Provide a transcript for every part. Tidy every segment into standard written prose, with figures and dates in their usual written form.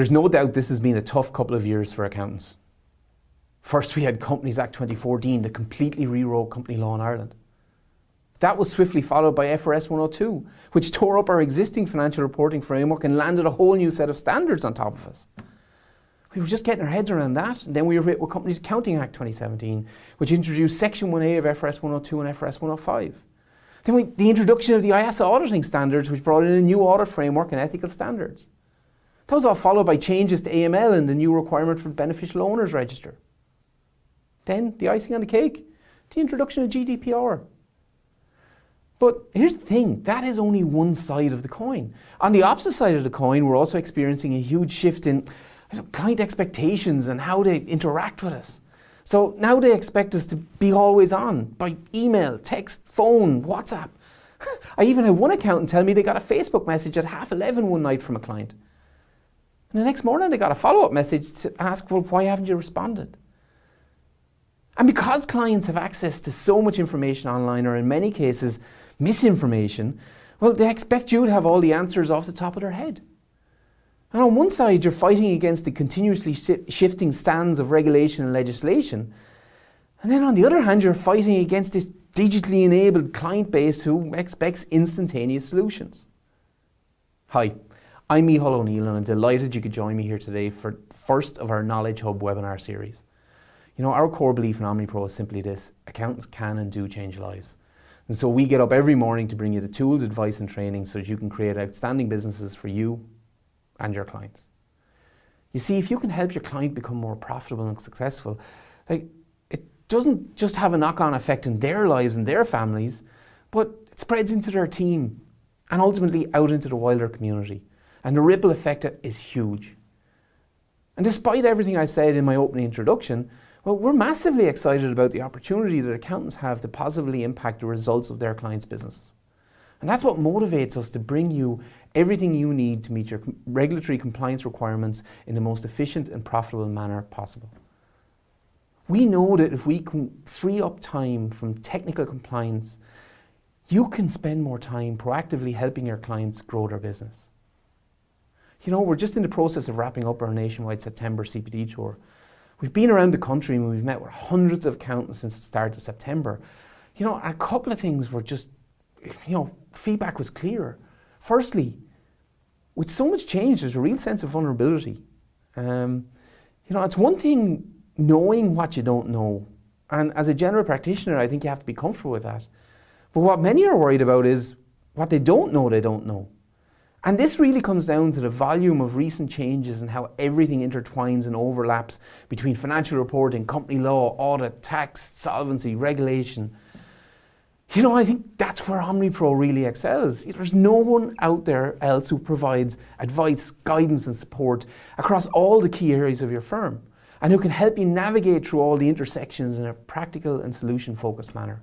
There's no doubt this has been a tough couple of years for accountants. First, we had Companies Act 2014 that completely rewrote company law in Ireland. That was swiftly followed by FRS 102, which tore up our existing financial reporting framework and landed a whole new set of standards on top of us. We were just getting our heads around that, and then we were hit with Companies Accounting Act 2017, which introduced Section 1A of FRS 102 and FRS 105. Then the introduction of the IASA auditing standards, which brought in a new audit framework and ethical standards. That was all followed by changes to AML and the new requirement for beneficial owners register. Then, the icing on the cake, the introduction of GDPR. But here's the thing, that is only one side of the coin. On the opposite side of the coin, we're also experiencing a huge shift in client expectations and how they interact with us. So now they expect us to be always on by email, text, phone, WhatsApp. I even had one accountant tell me they got a Facebook message at 11:30 one night from a client. And the next morning they got a follow-up message to ask, well, why haven't you responded? And because clients have access to so much information online, or in many cases, misinformation, well, they expect you to have all the answers off the top of their head. And on one side, you're fighting against the continuously shifting sands of regulation and legislation. And then on the other hand, you're fighting against this digitally enabled client base who expects instantaneous solutions. Hi, I'm Micheál O'Neill, and I'm delighted you could join me here today for the first of our KnowledgeHUB webinar series. You know, our core belief in OmniPro is simply this: accountants can and do change lives. And so we get up every morning to bring you the tools, advice and training so that you can create outstanding businesses for you and your clients. You see, if you can help your client become more profitable and successful, it doesn't just have a knock-on effect in their lives and their families, but it spreads into their team and ultimately out into the wider community. And the ripple effect is huge. And despite everything I said in my opening introduction, well, we're massively excited about the opportunity that accountants have to positively impact the results of their clients' businesses. And that's what motivates us to bring you everything you need to meet your regulatory compliance requirements in the most efficient and profitable manner possible. We know that if we can free up time from technical compliance, you can spend more time proactively helping your clients grow their business. You know, we're just in the process of wrapping up our nationwide September CPD tour. We've been around the country and we've met with hundreds of accountants since the start of September. You know, a couple of things were just, feedback was clear. Firstly, with so much change, there's a real sense of vulnerability. It's one thing knowing what you don't know. And as a general practitioner, I think you have to be comfortable with that. But what many are worried about is what they don't know. And this really comes down to the volume of recent changes and how everything intertwines and overlaps between financial reporting, company law, audit, tax, solvency, regulation. I think that's where OmniPro really excels. There's no one out there else who provides advice, guidance and support across all the key areas of your firm, and who can help you navigate through all the intersections in a practical and solution-focused manner.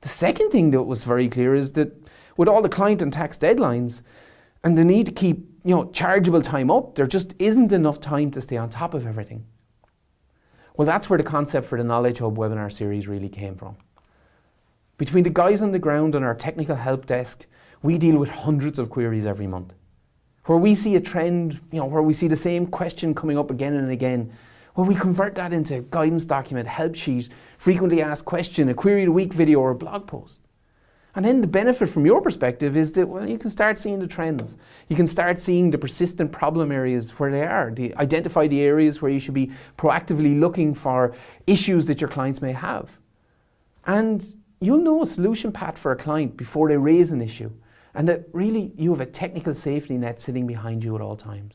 The second thing that was very clear is that with all the client and tax deadlines and the need to keep chargeable time up, there just isn't enough time to stay on top of everything. Well, that's where the concept for the KnowledgeHUB webinar series really came from. Between the guys on the ground and our technical help desk, we deal with hundreds of queries every month. Where we see a trend, where we see the same question coming up again and again, well, we convert that into a guidance document, help sheet, frequently asked question, a query of the week video or a blog post. And then the benefit from your perspective is that, well, you can start seeing the trends. You can start seeing the persistent problem areas where they are, identify the areas where you should be proactively looking for issues that your clients may have. And you'll know a solution path for a client before they raise an issue, and that really you have a technical safety net sitting behind you at all times.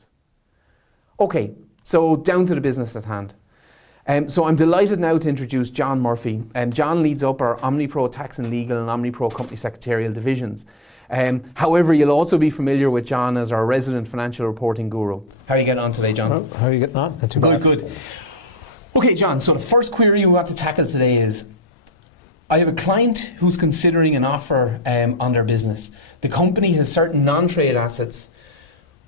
Okay, so down to the business at hand. So I'm delighted now to introduce John Murphy. John leads up our OmniPro Tax and Legal and OmniPro Company Secretarial divisions. However, you'll also be familiar with John as our resident financial reporting guru. How are you getting on today, John? Well, how are you getting on? Not too bad. Good. Okay, John, so the first query we want to tackle today is, I have a client who's considering an offer on their business. The company has certain non-trade assets.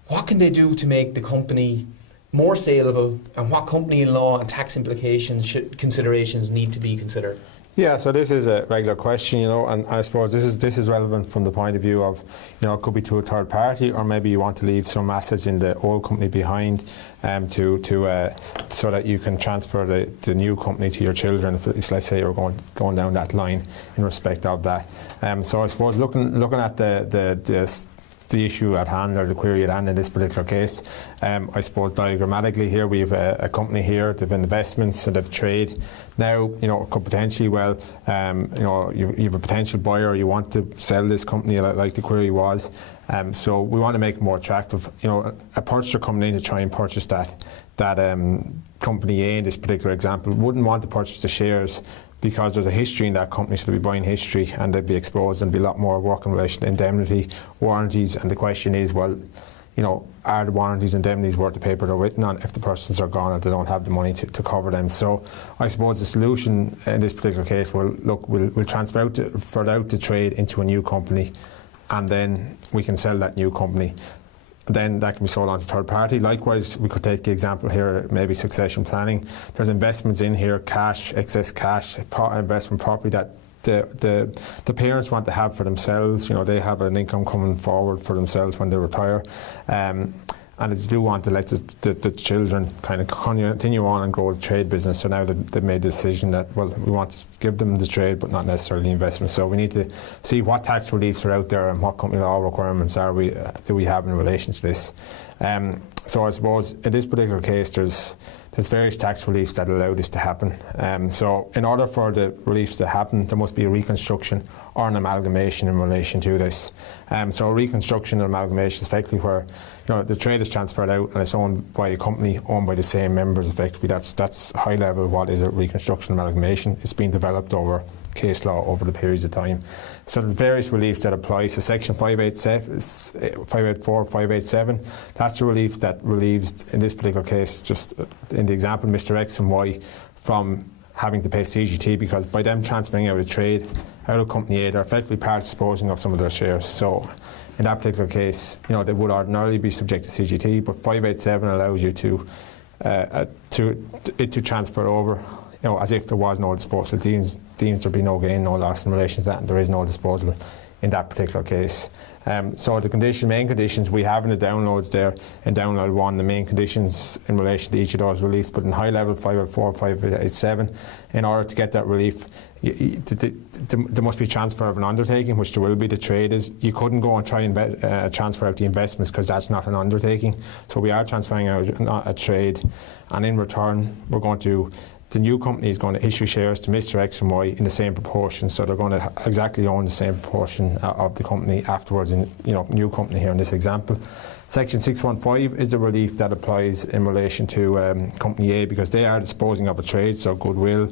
What can they do to make the company more saleable, and what company law and tax implications considerations need to be considered? Yeah, so this is a regular question, and I suppose this is relevant from the point of view of, it could be to a third party, or maybe you want to leave some assets in the old company behind, so that you can transfer the new company to your children. If it's, let's say, you're going down that line in respect of that. So I suppose looking at the issue at hand, or the query at hand in this particular case, I suppose diagrammatically here we have a company here, they've investments and they've trade. Now, it could potentially, you have a potential buyer, you want to sell this company like the query was. So we want to make it more attractive. A purchaser coming in to try and purchase that company A in this particular example wouldn't want to purchase the shares, because there's a history in that company, so they'd be buying history and they'd be exposed and be a lot more work in relation to indemnity, warranties, and the question is, well, are the warranties and indemnities worth the paper they're written on if the persons are gone or they don't have the money to cover them? So I suppose the solution in this particular case, we'll transfer out the trade into a new company, and then we can sell that new company. Then that can be sold on to third party. Likewise, we could take the example here, maybe succession planning. There's investments in here, cash, excess cash, investment property that the parents want to have for themselves. They have an income coming forward for themselves when they retire. And they do want to let the children kind of continue on and grow the trade business. So now they've made the decision that, well, we want to give them the trade, but not necessarily investment. So we need to see what tax reliefs are out there and what company law requirements do we have in relation to this. So I suppose in this particular case, there's various tax reliefs that allow this to happen. So in order for the reliefs to happen, there must be a reconstruction or an amalgamation in relation to this. So a reconstruction or amalgamation is effectively where the trade is transferred out and it's owned by a company owned by the same members. Effectively, that's high level. What is a reconstruction amalgamation? It's been developed over case law over the periods of time. So there's various reliefs that apply. So section 584, 587, that's the relief that relieves, in this particular case, just in the example, Mr. X and Y from having to pay CGT, because by them transferring out of trade, out of company A, they're effectively part disposing of some of their shares. So in that particular case, they would ordinarily be subject to CGT, but 587 allows you to transfer over, as if there was no disposal. Deems there be no gain, no loss in relation to that, and there is no disposal in that particular case. So the main conditions we have in the downloads there, in download 1, the main conditions in relation to each of those reliefs, but in high level 584, 587, in order to get that relief, there must be transfer of an undertaking, which there will be. The trade is, you couldn't go and try and transfer out the investments, because that's not an undertaking. So we are transferring out a trade, and in return, the new company is going to issue shares to Mr. X and Y in the same proportion, so they're going to exactly own the same proportion of the company afterwards in new company here in this example. Section 615 is the relief that applies in relation to company A, because they are disposing of a trade, so goodwill,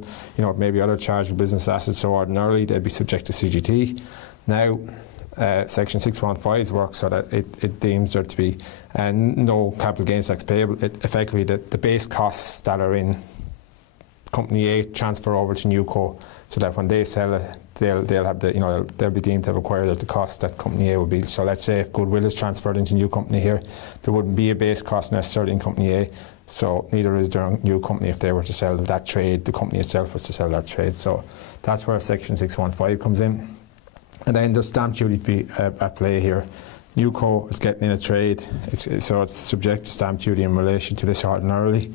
maybe other chargeable business assets, so ordinarily they'd be subject to CGT. Now, Section 615 works so that it deems there to be no capital gains tax payable. Effectively, the base costs that are in company A transfer over to Newco, so that when they sell it, they'll have they'll be deemed to have acquired at the cost that company A will be. So let's say if goodwill is transferred into new company here, there wouldn't be a base cost necessarily in company A. So neither is there a new company if they were to sell that trade. The company itself was to sell that trade. So that's where Section 615 comes in. And then there's stamp duty to be at play here. Newco is getting in a trade, so it's subject to stamp duty in relation to this ordinarily,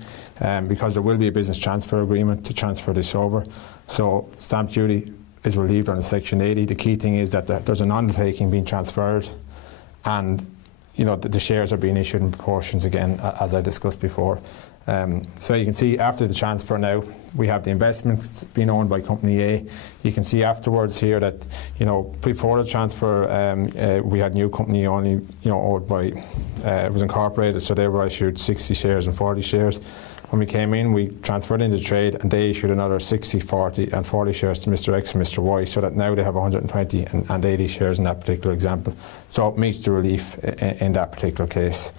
because there will be a business transfer agreement to transfer this over. So stamp duty is relieved under Section 80. The key thing is that there's an undertaking being transferred, and the shares are being issued in proportions again, as I discussed before. So you can see after the transfer now, we have the investment being owned by company A. You can see afterwards here that, before the transfer, we had new company only, owned by, it was incorporated, so they were issued 60 shares and 40 shares. When we came in, we transferred into trade, and they issued another 60, 40 and 40 shares to Mr. X and Mr. Y, so that now they have 120 and 80 shares in that particular example. So it meets the relief in that particular case.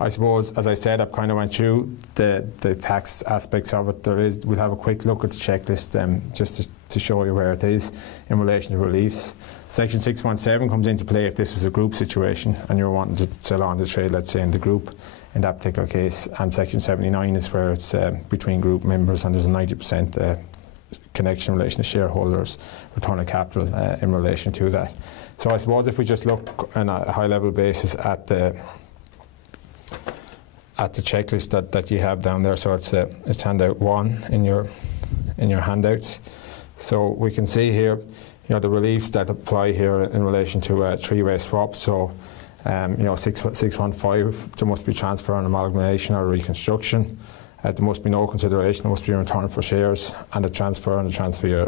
I suppose, as I said, I've kind of went through the tax aspects of it. We'll have a quick look at the checklist just to show you where it is in relation to reliefs. Section 617 comes into play if this was a group situation and you're wanting to sell on the trade, let's say, in the group in that particular case. And Section 79 is where it's between group members, and there's a 90% connection in relation to shareholders, return of capital in relation to that. So I suppose if we just look on a high level basis at the checklist that you have down there, so it's handout 1 in your handouts. So we can see here, the reliefs that apply here in relation to a three-way swap. So 615, there must be transfer and amalgamation or reconstruction. There must be no consideration, there must be a return for shares, and the transfer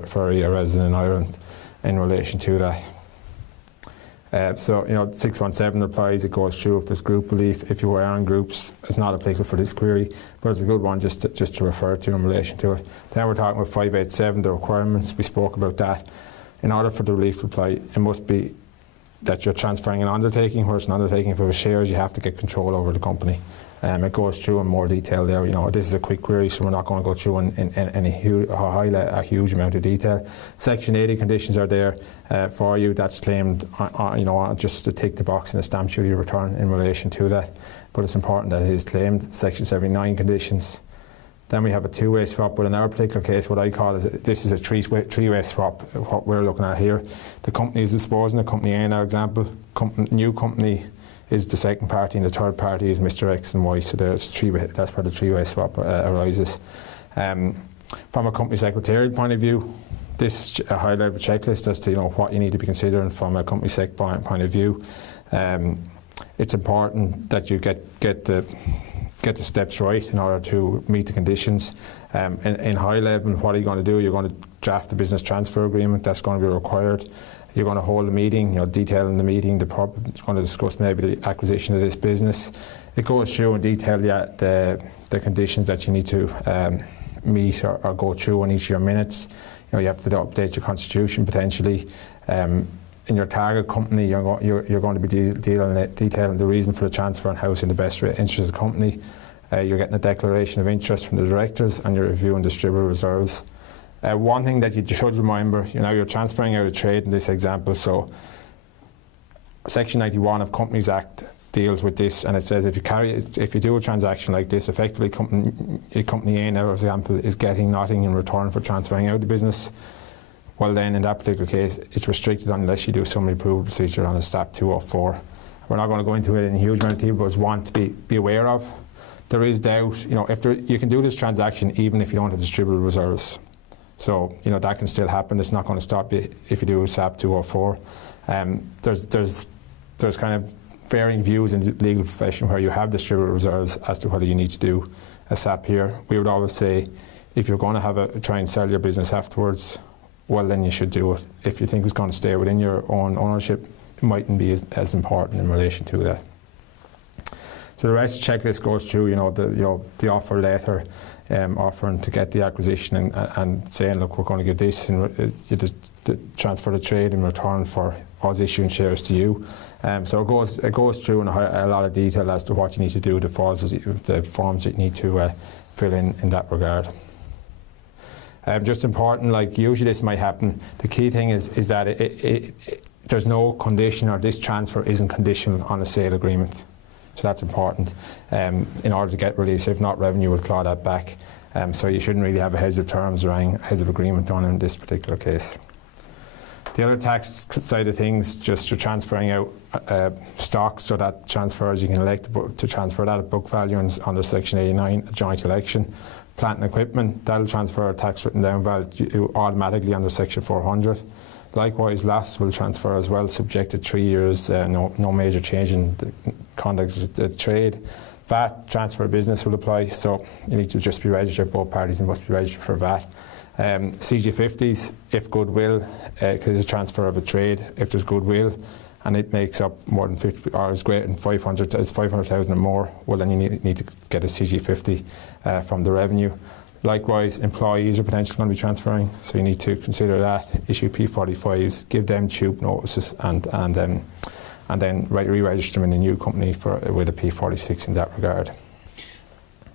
for a resident in Ireland in relation to that. 617 applies, it goes through if there's group relief. If you were in groups, it's not applicable for this query, but it's a good one just to refer to in relation to it. Then we're talking about 587, the requirements, we spoke about that. In order for the relief to apply, it must be that you're transferring an undertaking, whereas an undertaking, if it was shares, you have to get control over the company. It goes through in more detail there. This is a quick query, so we're not going to go through highlight a huge amount of detail. Section 80 conditions are there for you. That's claimed, just to tick the box in a stamp duty return in relation to that. But it's important that it is claimed. Section 79 conditions. Then we have a two-way swap, but in our particular case, what I call this is a three-way swap. What we're looking at here, the company is disposing of Company A in our example. New company is the second party, and the third party is Mr. X and Y. So there's three-way. That's where the three-way swap arises. From a company secretarial point of view, this is a high-level checklist as to what you need to be considering from a company sec point of view. It's important that you get the steps right in order to meet the conditions. In high level, what are you going to do? You're going to draft the business transfer agreement. That's going to be required. You're going to hold a meeting, detailing the meeting, it's going to discuss maybe the acquisition of this business. It goes through in detail the conditions that you need to meet or go through on each of your minutes. You have to update your constitution potentially. In your target company, you're going to be detailing the reason for the transfer and how it's in the best interest of the company. You're getting a declaration of interest from the directors, and you're reviewing distributable reserves. One thing that you should remember, you're transferring out of trade in this example. So Section 91 of Companies Act deals with this, and it says if you do a transaction like this, effectively company A in our example is getting nothing in return for transferring out the business. Well then, in that particular case, it's restricted unless you do summary approval procedure on a SAP 204. We're not going to go into it in a huge amount of detail, but it's one to be aware of. There is doubt, you can do this transaction even if you don't have distributable reserves. So, that can still happen. It's not going to stop you if you do a SAP 204. There's kind of varying views in the legal profession where you have distributable reserves as to whether you need to do a SAP here. We would always say, if you're going to try and sell your business afterwards, well then you should do it. If you think it's going to stay within your own ownership, it mightn't be as important in relation to that. So the rest of the checklist goes through, the offer letter, offering to get the acquisition and saying, look, we're going to give this and transfer the trade in return for us issuing shares to you. So it goes through in a lot of detail as to what you need to do, the forms that you need to fill in that regard. Just important, usually this might happen. The key thing is that there's no condition, or this transfer isn't conditional on a sale agreement. So that's important in order to get relief. So if not, revenue will claw that back. So you shouldn't really have a heads of terms or a heads of agreement on in this particular case. The other tax side of things, just you're transferring out stock, so that transfers, you can elect to transfer that at book value under Section 89, a joint election. Plant and equipment, that'll transfer a tax written down value automatically under Section 400. Likewise, losses will transfer as well, subject to 3 years, no major change in the conduct of the trade. VAT, transfer of business will apply, so you need to just be registered, both parties must be registered for VAT. CG50s, if goodwill, because it's a transfer of a trade, if there's goodwill, and it makes up more than 50, or is greater than 500,000 or more, well then you need to get a CG50 from the revenue. Likewise, employees are potentially going to be transferring, so you need to consider that. Issue P45s, give them tube notices, and then re-register them in the new company with a P46 in that regard.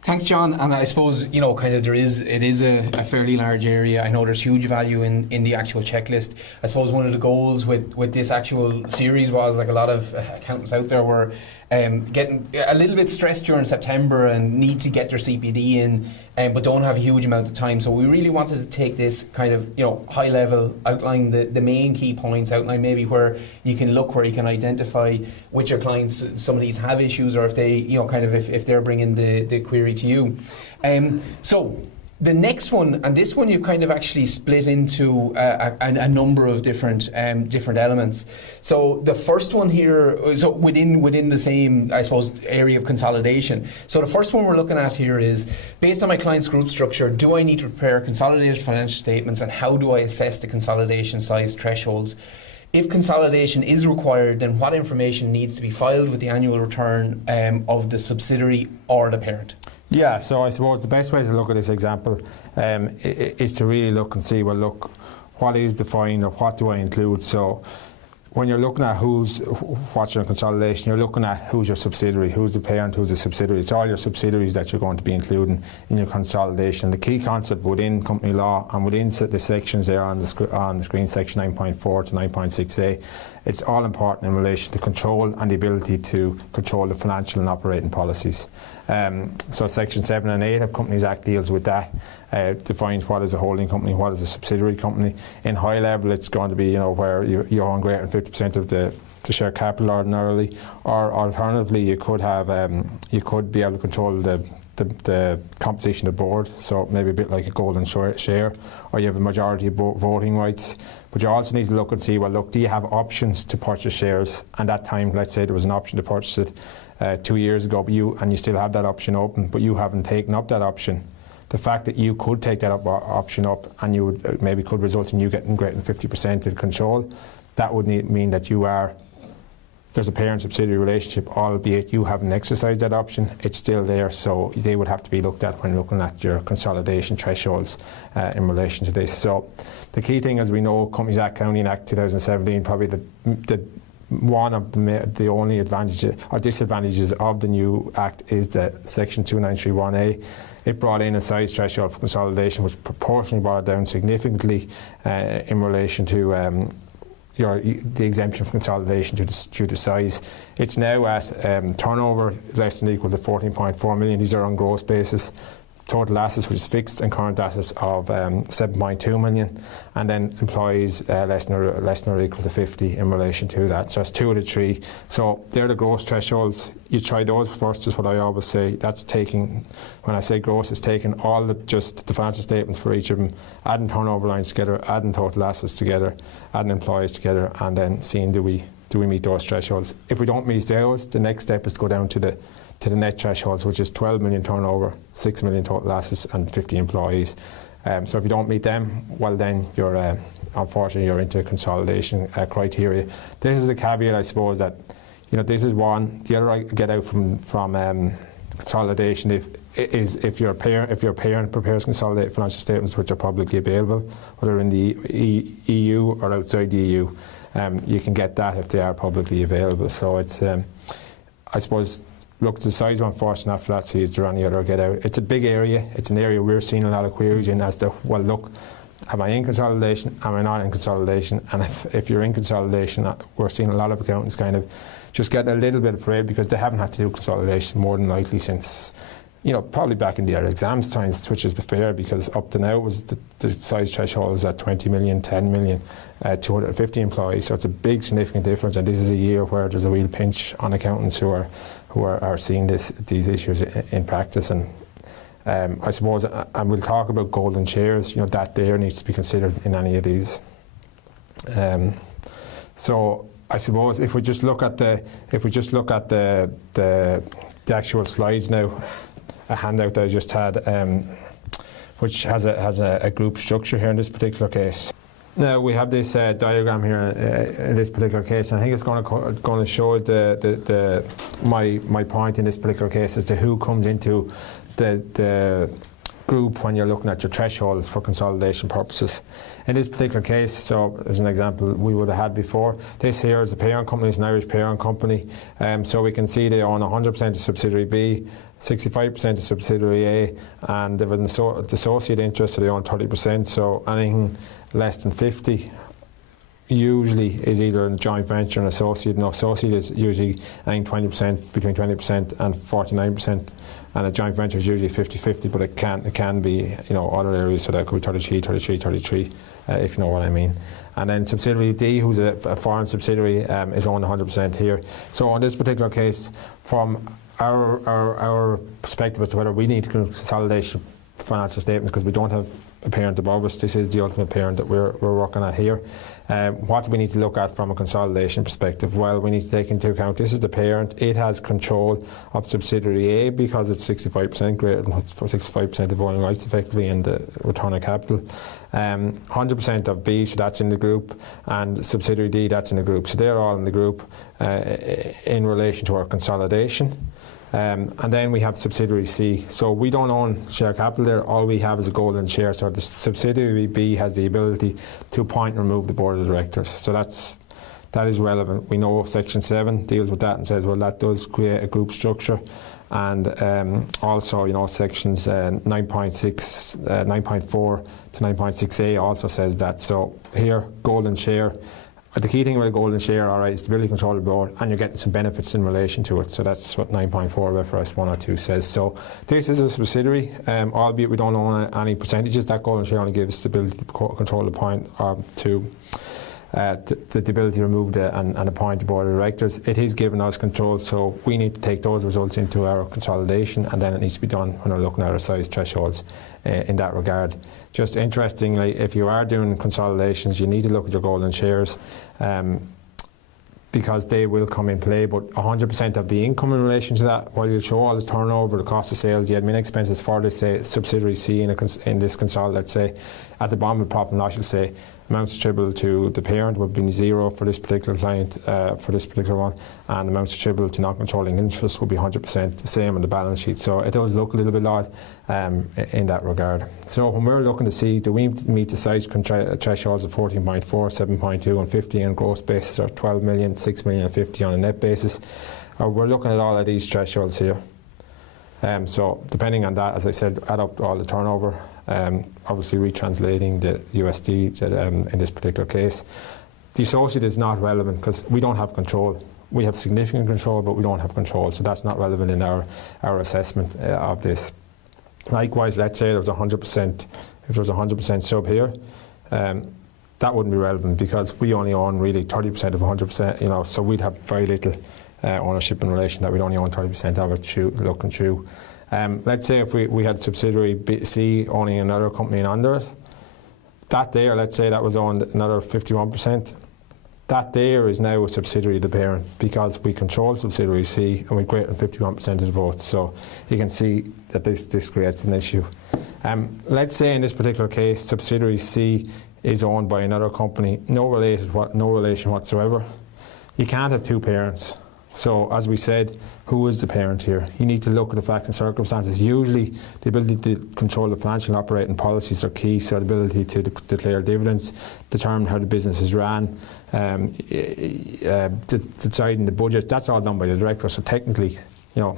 Thanks, John. And I suppose, it is a fairly large area. I know there's huge value in the actual checklist. I suppose one of the goals with this actual series was, like a lot of accountants out there, were getting a little bit stressed during September and need to get their CPD in, but don't have a huge amount of time. So we really wanted to take this kind of, high level, outline the main key points, outline maybe where you can look, where you can identify which your clients, some of these have issues, or if they, if they're bringing the query to you. So the next one, and this one you've kind of actually split into a number of different elements. So the first one here, so within the same, I suppose, area of consolidation. So the first one we're looking at here is, based on my client's group structure, do I need to prepare consolidated financial statements, and how do I assess the consolidation size thresholds? If consolidation is required, then what information needs to be filed with the annual return of the subsidiary or the parent? Yeah, so I suppose the best way to look at this example is to really look and see, well, look, what is defined, or what do I include? So when you're looking at what's your consolidation, you're looking at who's your subsidiary, who's the parent, who's the subsidiary. It's all your subsidiaries that you're going to be including in your consolidation. The key concept within company law and within the sections there on the screen, section 9.4 to 9.6a, it's all important in relation to control and the ability to control the financial and operating policies. So section 7 and 8 of Companies Act deals with that, defines what is a holding company, what is a subsidiary company. In high level, it's going to be, where you own greater than 50% of the share capital ordinarily, or alternatively you could be able to control the composition of the board, so maybe a bit like a golden share, or you have a majority voting rights. But you also need to look and see, well, look, do you have options to purchase shares? And that time, let's say there was an option to purchase it 2 years ago, but you still have that option open, but you haven't taken up that option. The fact that you could take that option up, and you would maybe could result in you getting greater than 50% of control, that would mean that there's a parent-subsidiary relationship, albeit you haven't exercised that option. It's still there, so they would have to be looked at when looking at your consolidation thresholds in relation to this. So the key thing, as we know, Companies Act, County Act 2017, probably the one of the only advantages or disadvantages of the new Act is that Section 2931A. It brought in a size threshold for consolidation, which proportionally brought it down significantly in relation to the exemption from consolidation due to size. It's now at turnover less than or equal to 14.4 million. These are on gross basis. Total assets, which is fixed, and current assets of 7.2 million, and then employees less than or equal to 50 in relation to that. So that's 2 of the 3. So they're the gross thresholds. You try those first, is what I always say. That's taking, when I say gross, it's taking all the financial statements for each of them, adding turnover lines together, adding total assets together, adding employees together, and then seeing do we meet those thresholds. If we don't meet those, the next step is to go down to the net thresholds, which is 12 million turnover, 6 million total assets, and 50 employees. So if you don't meet them, well, then you're unfortunately you're into consolidation criteria. This is a caveat, I suppose, that this is one. The other I get out from consolidation if your parent prepares consolidated financial statements which are publicly available, whether in the EU or outside the EU. You can get that if they are publicly available. So it's, I suppose, look to the size one first, and after that see is there any other get out. It's a big area. It's an area we're seeing a lot of queries in as to, well, look, am I in consolidation? Am I not in consolidation? And if you're in consolidation, we're seeing a lot of accountants kind of just getting a little bit afraid because they haven't had to do consolidation more than likely since, probably back in their exams times, which is fair because up to now was the size threshold was at 20 million, 10 million, 250 employees. So it's a big significant difference, and this is a year where there's a real pinch on accountants who are seeing these issues in practice. And I suppose, and we'll talk about golden shares, that there needs to be considered in any of these. So I suppose if we just look at the actual slides now, a handout that I just had, which has a group structure here in this particular case. Now we have this diagram here in this particular case, and I think it's going to show my point in this particular case as to who comes into the group when you're looking at your thresholds for consolidation purposes. In this particular case, so as an example we would have had before, this here is the parent company, it's an Irish parent company, so we can see they own 100% of subsidiary B, 65% of subsidiary A, and they've an associate interest, so they own 30%, so anything less than 50, usually is either a joint venture or an associate. An associate is usually, I think, 20%, between 20% and 49%, and a joint venture is usually 50-50, but it can be, you know, other areas, so that could be 33, if you know what I mean. And then subsidiary D, who's a foreign subsidiary, is owned 100% here. So on this particular case, from our perspective as to whether we need to consolidate financial statements because we don't have a parent above us, this is the ultimate parent that we're working at here. What do we need to look at from a consolidation perspective? Well, we need to take into account this is the parent. It has control of subsidiary A because it's 65% greater than 65% of voting rights effectively in the return on capital. 100% of B, so that's in the group, and subsidiary D, that's in the group. So they're all in the group in relation to our consolidation. And then we have subsidiary C. So we don't own share capital there. All we have is a golden share. So the subsidiary B has the ability to appoint and remove the board of directors. So that is relevant. We know Section 7 deals with that and says, well, that does create a group structure. And also, you know, sections 9.6, 9.4 to 9.6a also says that. So here, golden share. The key thing with a golden share, all right, is stability control of the board, and you're getting some benefits in relation to it. So that's what 9.4 of FRS 102 says. So this is a subsidiary, albeit we don't own any percentages. That golden share only gives stability to control the point to the ability to remove and appoint the board of directors. It is giving us control, so we need to take those results into our consolidation, and then it needs to be done when we're looking at our size thresholds in that regard. Just interestingly, if you are doing consolidations, you need to look at your golden shares because they will come in play, but 100% of the income in relation to that, while you'll show all this turnover, the cost of sales, the admin expenses for this subsidiary C in this console, let's say, at the bottom of the profit and loss, you'll say amounts attributable to the parent would be zero for this particular client, for this particular one, and amounts attributable to non-controlling interest would be 100% the same on the balance sheet. So it does look a little bit odd in that regard. So when we're looking to see, do we meet the size thresholds of 14.4, 7.2 and 50 on gross basis, or 12 million, 6 million and 50 on a net basis? We're looking at all of these thresholds here. So depending on that, as I said, add up all the turnover, obviously retranslating the USD in this particular case. The associate is not relevant because we don't have control. We have significant control, but we don't have control, so that's not relevant in our assessment of this. Likewise, let's say there was 100%, if there was 100% sub here, that wouldn't be relevant because we only own really 30% of 100%, you know, so we'd have very little ownership in relation that we'd only own 30% of it looking through. Let's say if we had subsidiary C owning another company under it, that there, let's say that was owned another 51%, that there is now a subsidiary of the parent because we control subsidiary C and we greater than 51% of the votes. So you can see that this creates an issue. Let's say in this particular case, subsidiary C is owned by another company, no relation whatsoever. You can't have two parents. So as we said, who is the parent here? You need to look at the facts and circumstances. Usually the ability to control the financial and operating policies are key, so the ability to declare dividends, determine how the business is ran, deciding the budget, that's all done by the director. So technically, you know,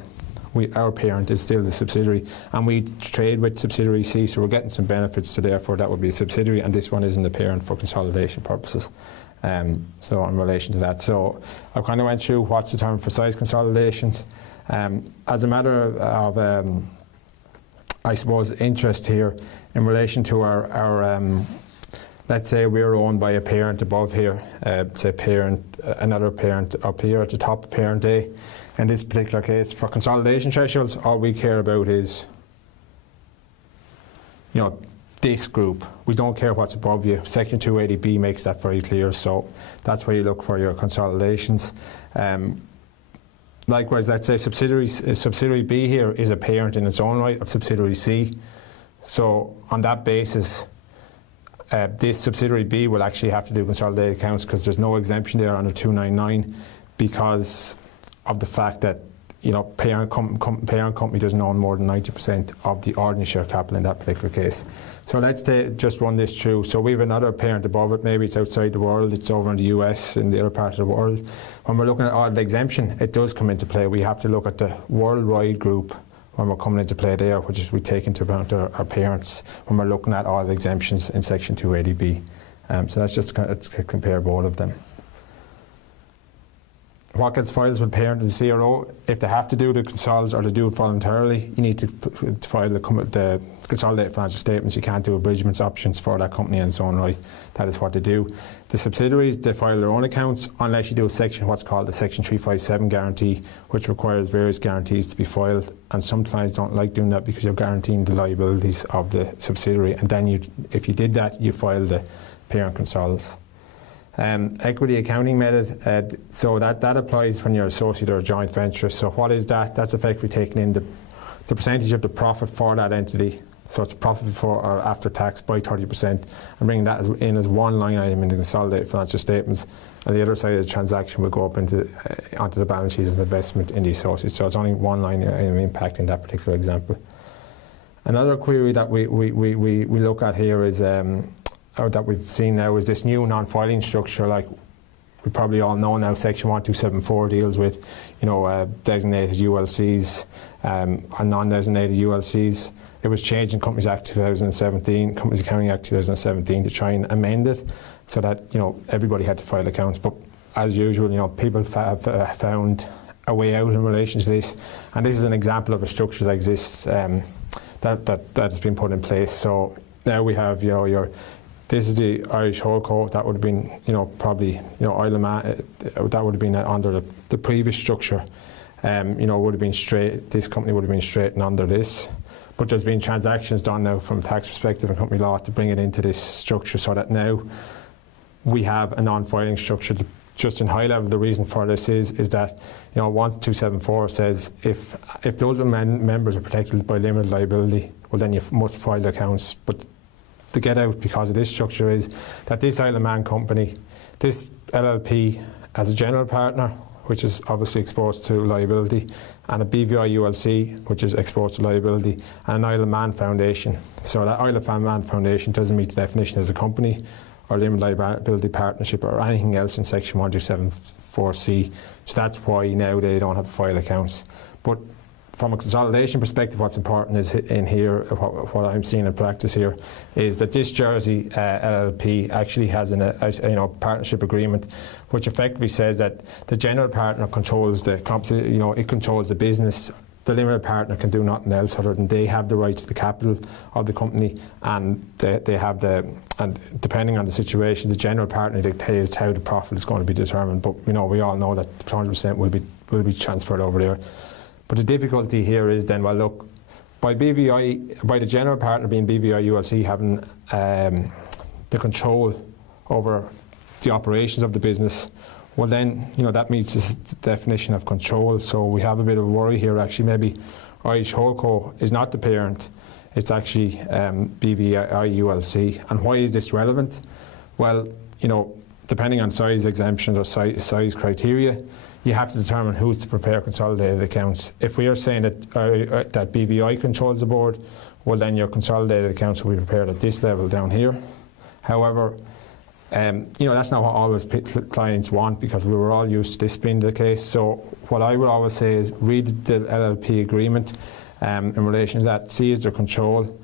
our parent is still the subsidiary, and we trade with subsidiary C, so we're getting some benefits, so therefore that would be a subsidiary, and this one isn't the parent for consolidation purposes. So in relation to that, so I kind of went through what's the term for size consolidations. As a matter of, I suppose, interest here in relation to our let's say we're owned by a parent above here, say another parent up here at the top, parent A. In this particular case, for consolidation thresholds, all we care about is, you know, this group. We don't care what's above you. Section 280B makes that very clear, so that's where you look for your consolidations. Likewise, let's say subsidiary B here is a parent in its own right of subsidiary C. So on that basis, this subsidiary B will actually have to do consolidated accounts because there's no exemption there under 299 because of the fact that, you know, parent company doesn't own more than 90% of the ordinary share capital in that particular case. So let's just run this through. So we have another parent above it, maybe it's outside the world, it's over in the US, in the other part of the world. When we're looking at all the exemption, it does come into play. We have to look at the worldwide group when we're coming into play there, which is we take into account our parents when we're looking at all the exemptions in Section 280B. So that's just to compare both of them. What gets filed with parent and CRO? If they have to do the consolids or they do it voluntarily, you need to file the consolidated financial statements. You can't do abridgments options for that company in its own right. That is what they do. The subsidiaries, they file their own accounts unless you do what's called the Section 357 guarantee, which requires various guarantees to be filed. And some clients don't like doing that because you're guaranteeing the liabilities of the subsidiary. And then if you did that, you file the parent consolids. Equity accounting method, so that applies when you're associate or a joint venture. So what is that? That's effectively taking in the percentage of the profit for that entity. So it's profit before or after tax by 30%, and bringing that in as one line item in the consolidated financial statements. And the other side of the transaction will go up onto the balance sheet as an investment in the associates. So it's only one line item impact in that particular example. Another query that we look at here is or that we've seen now is this new non-filing structure. Like we probably all know now, Section 1274 deals with, designated ULCs and non-designated ULCs. It was changed in Companies Act 2017, Companies Accounting Act 2017 to try and amend it so that everybody had to file accounts. But as usual, people have found a way out in relation to this, and this is an example of a structure that exists that has been put in place. So now we have this is the Irish Holdco. That would have been, probably, Isle of Man, that would have been under the previous structure. Would have been straight. This company would have been straightened under this. But there's been transactions done now from a tax perspective and company law to bring it into this structure, so that now we have a non-filing structure. Just in high level, the reason for this is that 1274 says if those members are protected by limited liability, well then you must file accounts. But the get out because of this structure is that this Isle of Man company, this LLP as a general partner, which is obviously exposed to liability, and a BVI ULC, which is exposed to liability, and an Isle of Man Foundation. So that Isle of Man Foundation doesn't meet the definition as a company or limited liability partnership or anything else in Section 1274C. So that's why now they don't have to file accounts. But from a consolidation perspective, what's important is in here, what I'm seeing in practice here, is that this Jersey LLP actually has a partnership agreement, which effectively says that the general partner controls it controls the business. The limited partner can do nothing else other than they have the right to the capital of the company, and they have and depending on the situation, the general partner dictates how the profit is going to be determined. But we all know that 100% will be transferred over there. But the difficulty here is then, well, look, by the general partner being BVI ULC having the control over the operations of the business, well then, that meets the definition of control. So we have a bit of a worry here. Actually, maybe Irish Holdco is not the parent. It's actually BVI ULC. And why is this relevant? Well, depending on size exemptions or size criteria, you have to determine who's to prepare consolidated accounts. If we are saying that BVI controls the board, well then your consolidated accounts will be prepared at this level down here. However, that's not what always clients want, because we were all used to this being the case. So what I would always say is read the LLP agreement in relation to that, see is there control.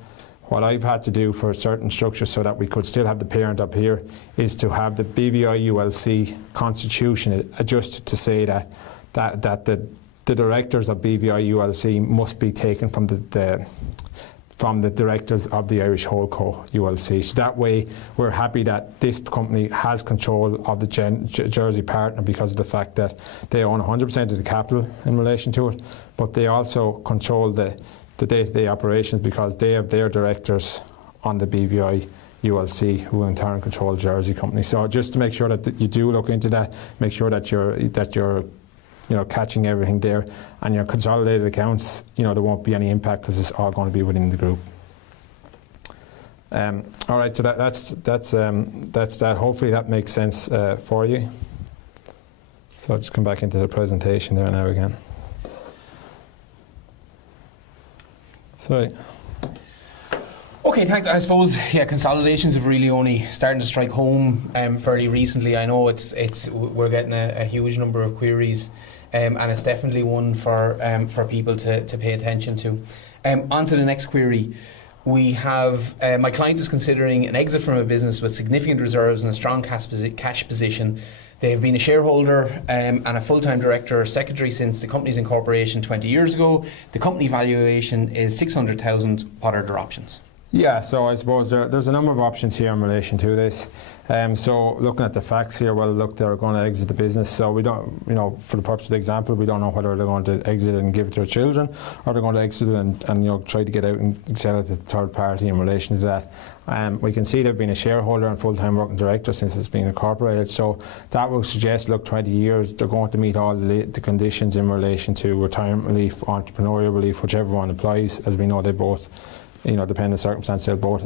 What I've had to do for certain structures so that we could still have the parent up here is to have the BVI ULC constitution adjusted to say that the directors of BVI ULC must be taken from the directors of the Irish Holdco ULC. So that way we're happy that this company has control of the Jersey partner because of the fact that they own 100% of the capital in relation to it, but they also control the day-to-day operations because they have their directors on the BVI ULC who in turn control the Jersey company. So just to make sure that you do look into that, make sure that you're catching everything there, and your consolidated accounts, there won't be any impact because it's all going to be within the group. All right, so that's that. Hopefully that makes sense for you. So I'll just come back into the presentation there now again. Sorry. Okay, thanks. I suppose consolidations have really only started to strike home fairly recently. I know we're getting a huge number of queries, and it's definitely one for people to pay attention to. On to the next query. We have, my client is considering an exit from a business with significant reserves and a strong cash position. They have been a shareholder and a full-time director or secretary since the company's incorporation 20 years ago. The company valuation is 600,000. What are their options? Yeah, so I suppose there's a number of options here in relation to this. So looking at the facts here, well, look, they're going to exit the business. So we don't, for the purpose of the example, we don't know whether they're going to exit and give it to their children, or they're going to exit it and try to get out and sell it to the third party in relation to that. We can see they've been a shareholder and full-time working director since it's been incorporated. So that will suggest, look, 20 years, they're going to meet all the conditions in relation to retirement relief, entrepreneurial relief, whichever one applies. As we know, they both, depending on circumstances, they'll both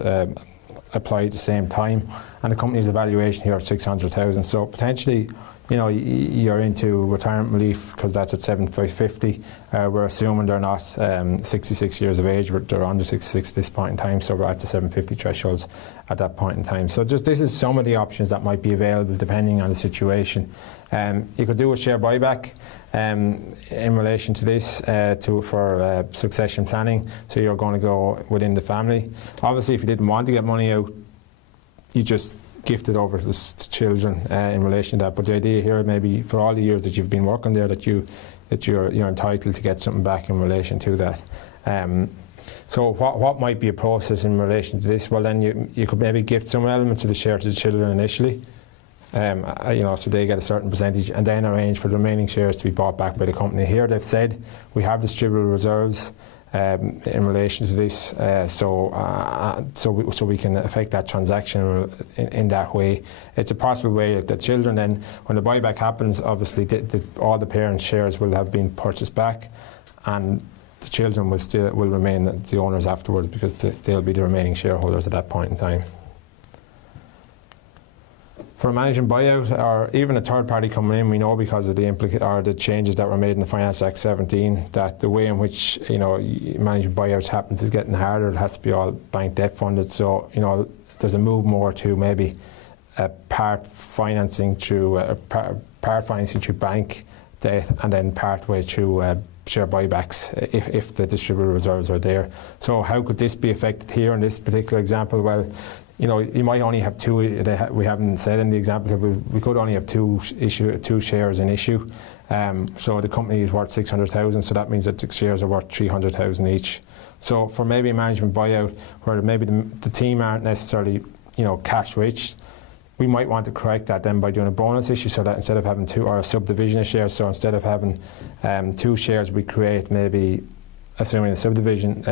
apply at the same time. And the company's evaluation here at 600,000. So potentially, you're into retirement relief because that's at 750. We're assuming they're not 66 years of age, but they're under 66 at this point in time, so we're at the 750 thresholds at that point in time. So just this is some of the options that might be available depending on the situation. You could do a share buyback in relation to this for succession planning, so you're going to go within the family. Obviously, if you didn't want to get money out, you just gifted over to the children in relation to that. But the idea here, maybe for all the years that you've been working there, that you're entitled to get something back in relation to that. So what might be a process in relation to this? Well, then you could maybe gift some elements of the share to the children initially, so they get a certain percentage, and then arrange for the remaining shares to be bought back by the company. Here they've said we have distributable reserves in relation to this, so we can affect that transaction in that way. It's a possible way that the children then, when the buyback happens, obviously all the parents' shares will have been purchased back, and the children will remain the owners afterwards, because they'll be the remaining shareholders at that point in time. For a management buyout, or even a third party coming in, we know because of the changes that were made in the Finance Act 17, that the way in which management buyouts happens is getting harder. It has to be all bank debt funded. So there's a move more to maybe part financing through bank debt, and then part way through share buybacks if the distributable reserves are there. So how could this be affected here in this particular example? Well, you might only have two. We haven't said in the example, we could only have two shares in issue. So the company is worth 600,000. So that means that the shares are worth 300,000 each. So for maybe a management buyout where maybe the team aren't necessarily cash rich, we might want to correct that then by doing a bonus issue, so that instead of having two, or a subdivision of shares, so instead of having 2 shares, we create maybe, assuming a subdivision,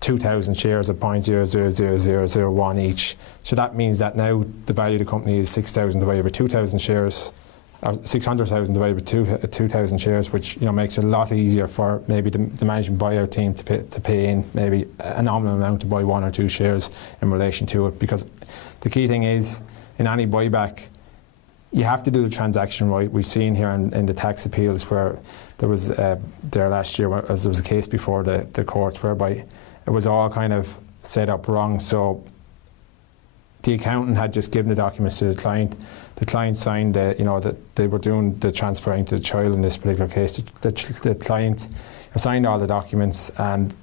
2,000 shares of 0.000001 each. So that means that now the value of the company is 6,000 divided by 2,000 shares, or 600,000 divided by 2,000 shares, which makes it a lot easier for maybe the management buyout team to pay in maybe a nominal amount to buy 1 or 2 shares in relation to it. Because the key thing is, in any buyback, you have to do the transaction right. We've seen here in the tax appeals where there was there last year, as there was a case before the courts whereby it was all kind of set up wrong. So the accountant had just given the documents to the client. The client signed, that they were doing the transferring to the child in this particular case. The client signed all the documents, and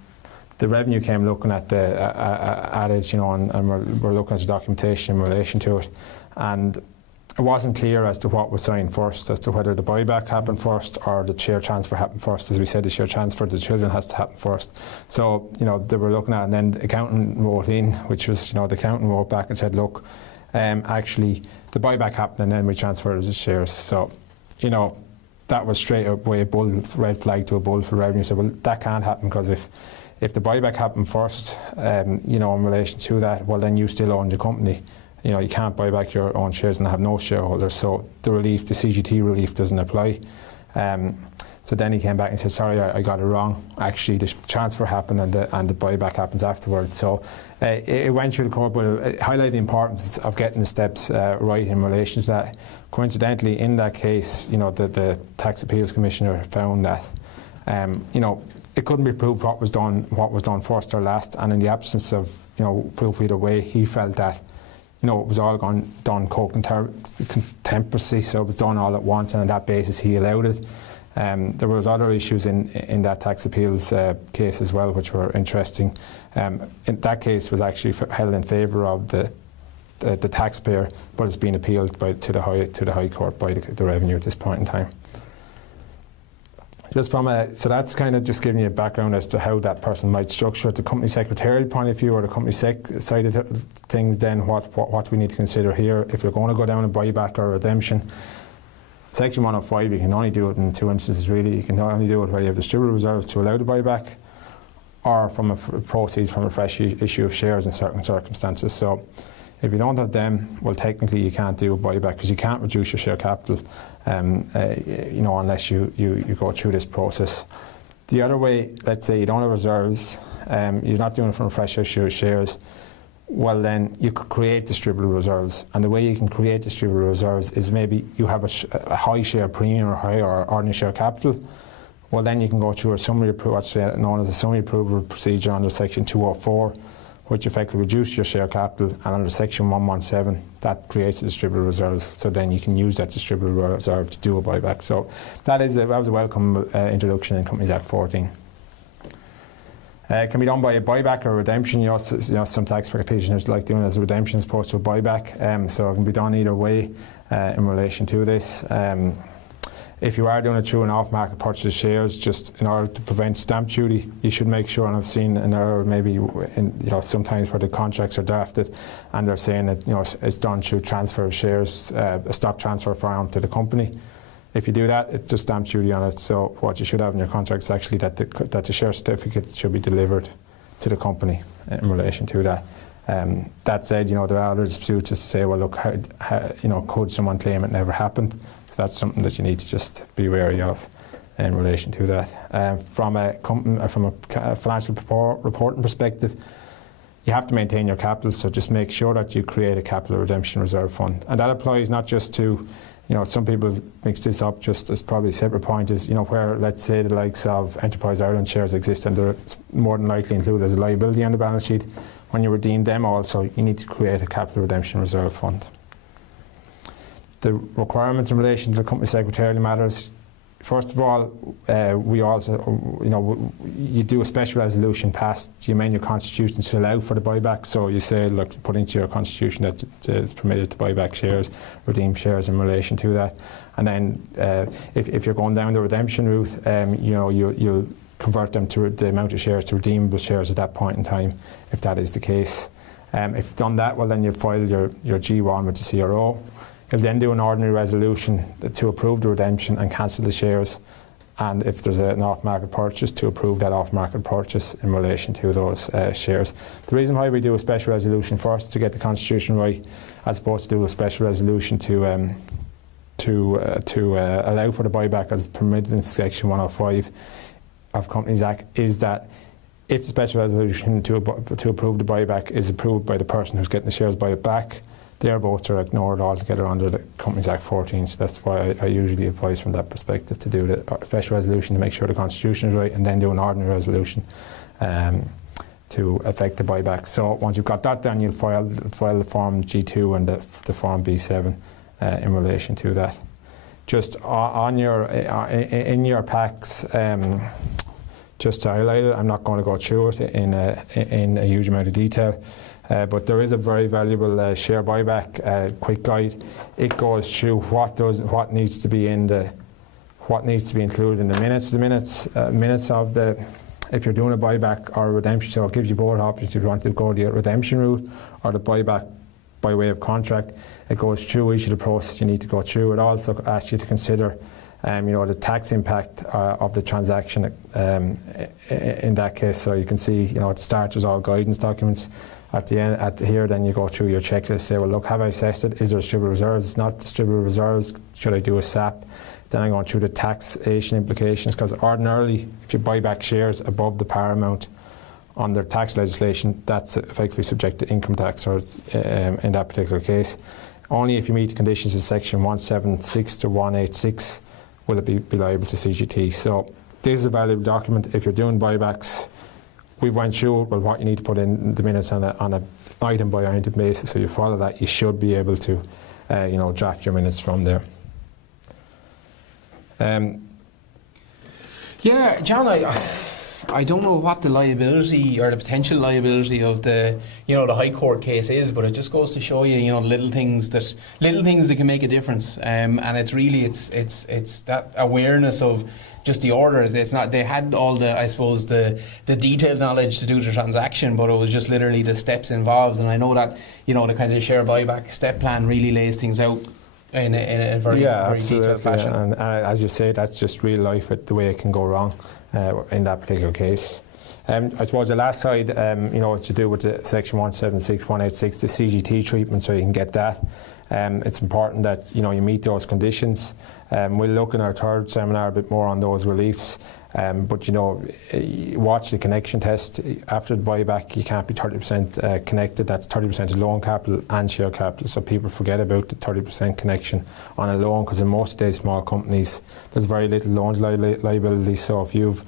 the revenue came looking at it, and we're looking at the documentation in relation to it. And it wasn't clear as to what was signed first, as to whether the buyback happened first or the share transfer happened first. As we said, the share transfer to the children has to happen first. So, they were looking at, and then the accountant wrote in, which was, the accountant wrote back and said, look, actually, the buyback happened and then we transferred the shares. So, that was straight away a red flag to a bull for revenue. So, well, that can't happen, because if the buyback happened first, in relation to that, well, then you still own the company. You can't buy back your own shares and have no shareholders, so the CGT relief doesn't apply. So then he came back and said, sorry, I got it wrong. Actually, the transfer happened and the buyback happens afterwards. So it went through the court, but it highlighted the importance of getting the steps right in relation to that. Coincidentally, in that case, the Tax Appeals Commissioner found that, it couldn't be proved what was done first or last, and in the absence of, proof either way, he felt that it was all done co-contemporaneously, so it was done all at once, and on that basis he allowed it. There was other issues in that tax appeals case as well, which were interesting. In that case was actually held in favour of the taxpayer, but it's been appealed to the High Court by the Revenue at this point in time. So that's kind of just giving you a background as to how that person might structure it. The company secretarial point of view, or the company side of things, then what we need to consider here, if you're going to go down a buyback or redemption, Section 105, you can only do it in two instances really. You can only do it where you have distributable reserves to allow the buyback, or from proceeds from a fresh issue of shares in certain circumstances. So if you don't have them, well, technically you can't do a buyback because you can't reduce your share capital, unless you go through this process. The other way, let's say you don't have reserves, you're not doing it from a fresh issue of shares, well then you could create distributable reserves. And the way you can create distributable reserves is maybe you have a high share premium or high or ordinary share capital. Well then you can go through what's known as a summary approval procedure under Section 204, which effectively reduces your share capital, and under Section 117, that creates a distributable reserves. So then you can use that distributable reserve to do a buyback. So that was a welcome introduction in Companies Act 14. Can be done by a buyback or a redemption. Some tax practitioners like doing it as a redemption as opposed to a buyback. So it can be done either way in relation to this. If you are doing it through an off-market purchase of shares, just in order to prevent stamp duty, you should make sure, and I've seen an error maybe sometimes where the contracts are drafted and they're saying that it's done through transfer of shares, a stock transfer form to the company. If you do that, it's just stamp duty on it. So what you should have in your contract is actually that the share certificate should be delivered to the company in relation to that. That said, there are other disputes to say, well, look, could someone claim it never happened? So that's something that you need to just be wary of in relation to that. From a financial reporting perspective, you have to maintain your capital, so just make sure that you create a capital redemption reserve fund. And that applies not just to, some people mix this up, just as probably a separate point is, where, let's say, the likes of Enterprise Ireland shares exist and they're more than likely included as a liability on the balance sheet. When you redeem them also, you need to create a capital redemption reserve fund. The requirements in relation to the company secretarial matters, first of all, we also, you do a special resolution passed, you amend your constitution to allow for the buyback. So you say, look, you put into your constitution that it's permitted to buy back shares, redeem shares in relation to that. And then if you're going down the redemption route, you'll convert them to the amount of shares to redeemable shares at that point in time, if that is the case. If you've done that, well then you'll file your G1 with the CRO. You'll then do an ordinary resolution to approve the redemption and cancel the shares, and if there's an off-market purchase, to approve that off-market purchase in relation to those shares. The reason why we do a special resolution first to get the constitution right, as opposed to do a special resolution to allow for the buyback as permitted in Section 105 of Companies Act, is that if the special resolution to approve the buyback is approved by the person who's getting the shares bought back, their votes are ignored altogether under the Companies Act 14. So that's why I usually advise from that perspective to do the special resolution to make sure the constitution is right, and then do an ordinary resolution to affect the buyback. So once you've got that done, you'll file the Form G2 and the Form B7 in relation to that. Just on in your packs, just to highlight it, I'm not going to go through it in a huge amount of detail. But there is a very valuable share buyback quick guide. It goes through what needs to be included in the minutes. Minutes of if you're doing a buyback or a redemption. So it gives you both options if you want to go the redemption route or the buyback by way of contract. It goes through each of the process you need to go through. It also asks you to consider the tax impact of the transaction in that case. So you can see, at the start there's all guidance documents. At the end, here, then you go through your checklist, say, well, look, have I assessed it? Is there distributable reserves? Not distributable reserves. Should I do a SAP? Then I'm going through the taxation implications, because ordinarily, if you buy back shares above the par amount under tax legislation, that's effectively subject to income tax, or in that particular case. Only if you meet the conditions in Section 176 to 186 will it be liable to CGT. So this is a valuable document if you're doing buybacks. We've went through what you need to put in the minutes on a item by item basis. So you follow that, you should be able to, draft your minutes from there. Yeah, John, I don't know what the liability or the potential liability of the High Court case is, but it just goes to show you, little things that can make a difference. And it's really it's that awareness of just the order. It's not they had all the, I suppose, the detailed knowledge to do the transaction, but it was just literally the steps involved. And I know that the kind of share buyback step plan really lays things out in a very detailed fashion. And as you say, that's just real life, the way it can go wrong in that particular case. I suppose the last side, it's to do with the section 176, 186, the CGT treatment, so you can get that. It's important that you meet those conditions. We'll look in our third seminar a bit more on those reliefs. But watch the connection test. After the buyback, you can't be 30% connected. That's 30% of loan capital and share capital. So people forget about the 30% connection on a loan, because in most of these small companies, there's very little loans liability. So if you've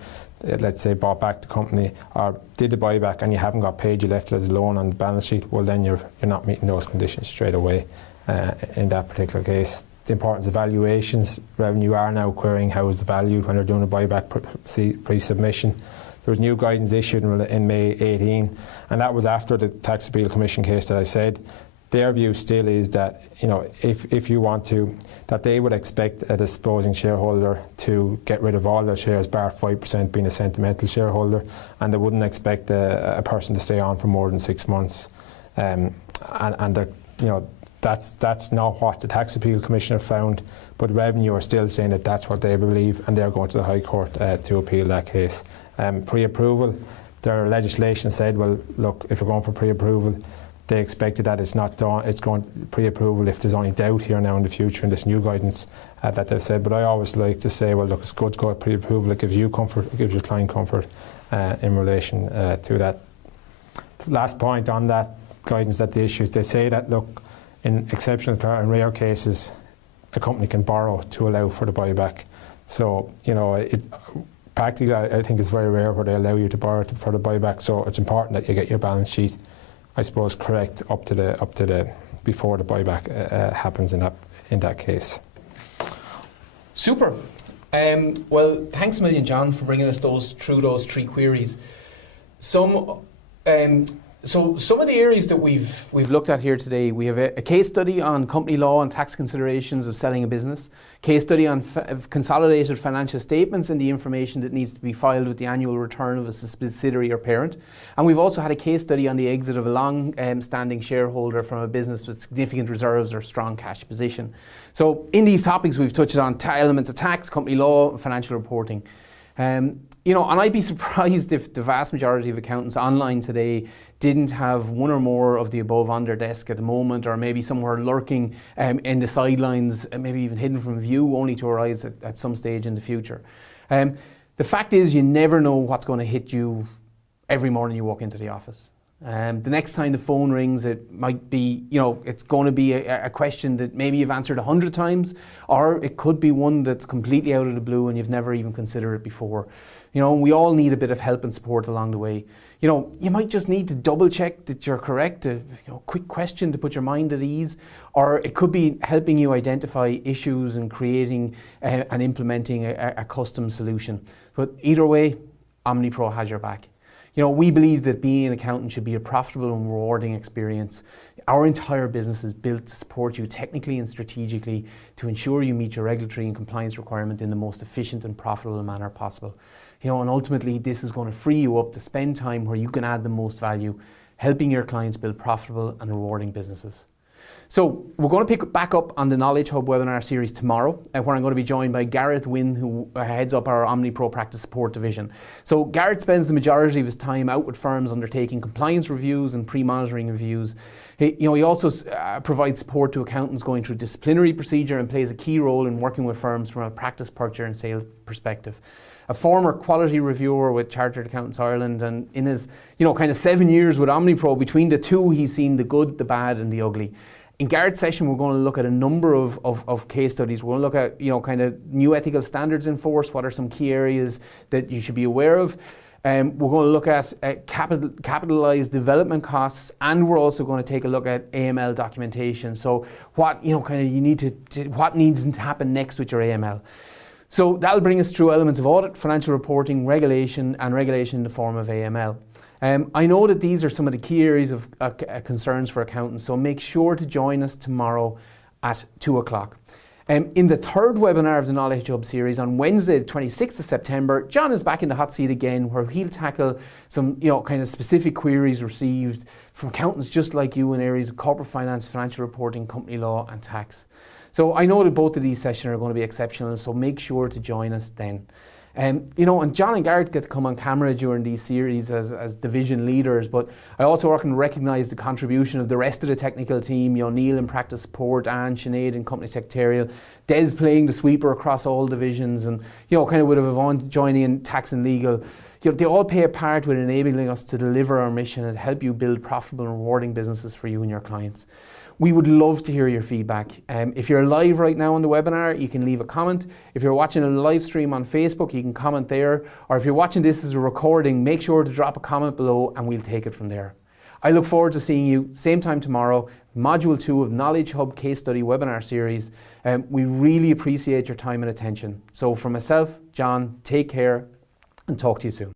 let's say bought back the company or did the buyback and you haven't got paid, you left it as a loan on the balance sheet, well then you're not meeting those conditions straight away in that particular case. The importance of valuations. Revenue are now querying how is the value when they're doing a buyback pre-submission. There was new guidance issued in May 18, and that was after the Tax Appeal Commission case that I said. Their view still is that if you want to, that they would expect a disposing shareholder to get rid of all their shares, bar 5% being a sentimental shareholder, and they wouldn't expect a person to stay on for more than 6 months. And that's not what the Tax Appeal Commissioner found, but Revenue are still saying that that's what they believe, and they're going to the High Court to appeal that case. Pre-approval, their legislation said, well, look, if you're going for pre-approval, they expected that it's not done. It's going pre-approval if there's only doubt here now in the future in this new guidance that they've said. But I always like to say, well, look, it's good to go pre-approval. It gives you comfort, it gives your client comfort in relation to that. Last point on that guidance that they issued, they say that, look, in exceptional and rare cases, a company can borrow to allow for the buyback. So, practically, I think it's very rare where they allow you to borrow for the buyback. So it's important that you get your balance sheet, I suppose, correct up to the before the buyback happens in that case. Super. Well, thanks a million, John, for bringing us through those three queries. So some of the areas that we've looked at here today, we have a case study on company law and tax considerations of selling a business, case study on consolidated financial statements and the information that needs to be filed with the annual return of a subsidiary or parent. And we've also had a case study on the exit of a long-standing shareholder from a business with significant reserves or strong cash position. So in these topics, we've touched on elements of tax, company law, and financial reporting. And I'd be surprised if the vast majority of accountants online today didn't have one or more of the above on their desk at the moment, or maybe somewhere lurking in the sidelines, maybe even hidden from view, only to arise at some stage in the future. The fact is, you never know what's going to hit you every morning you walk into the office. The next time the phone rings, it might be, it's going to be a question that maybe you've answered 100 times, or it could be one that's completely out of the blue and you've never even considered it before. We all need a bit of help and support along the way. You might just need to double check that you're correct, a quick question to put your mind at ease, or it could be helping you identify issues and creating and implementing a custom solution. But either way, OmniPro has your back. We believe that being an accountant should be a profitable and rewarding experience. Our entire business is built to support you technically and strategically to ensure you meet your regulatory and compliance requirement in the most efficient and profitable manner possible. And ultimately, this is going to free you up to spend time where you can add the most value, helping your clients build profitable and rewarding businesses. So we're going to pick back up on the KnowledgeHUB webinar series tomorrow, where I'm going to be joined by Gareth Wynn, who heads up our OmniPro Practice Support division. So Gareth spends the majority of his time out with firms undertaking compliance reviews and pre-monitoring reviews. He also provides support to accountants going through disciplinary procedure and plays a key role in working with firms from a practice purchase and sale perspective. A former quality reviewer with Chartered Accountants Ireland, and in his kind of 7 years with OmniPro, between the two he's seen the good, the bad and the ugly. In Garrett's session, we're going to look at a number of case studies. We're going to look at kind of new ethical standards in force. What are some key areas that you should be aware of? We're going to look at capitalized development costs, and we're also going to take a look at AML documentation. So what what needs to happen next with your AML. So that'll bring us through elements of audit, financial reporting, regulation, and regulation in the form of AML. I know that these are some of the key areas of concerns for accountants, so make sure to join us tomorrow at 2 o'clock. In the third webinar of the Knowledge Hub series on Wednesday, the 26th of September, John is back in the hot seat again, where he'll tackle some, kind of specific queries received from accountants just like you in areas of corporate finance, financial reporting, company law, and tax. So I know that both of these sessions are going to be exceptional, so make sure to join us then. And John and Garrett get to come on camera during these series as division leaders, but I also want to recognise the contribution of the rest of the technical team, Neil in practice support, Anne, Sinead in company secretarial, Des playing the sweeper across all divisions, and kind of with Yvonne joining in tax and legal. They all play a part with enabling us to deliver our mission and help you build profitable and rewarding businesses for you and your clients. We would love to hear your feedback. If you're live right now on the webinar, you can leave a comment. If you're watching a live stream on Facebook, you can comment there. Or if you're watching this as a recording, make sure to drop a comment below and we'll take it from there. I look forward to seeing you same time tomorrow, Module 2 of Knowledge Hub Case Study Webinar Series. We really appreciate your time and attention. So from myself, John, take care and talk to you soon.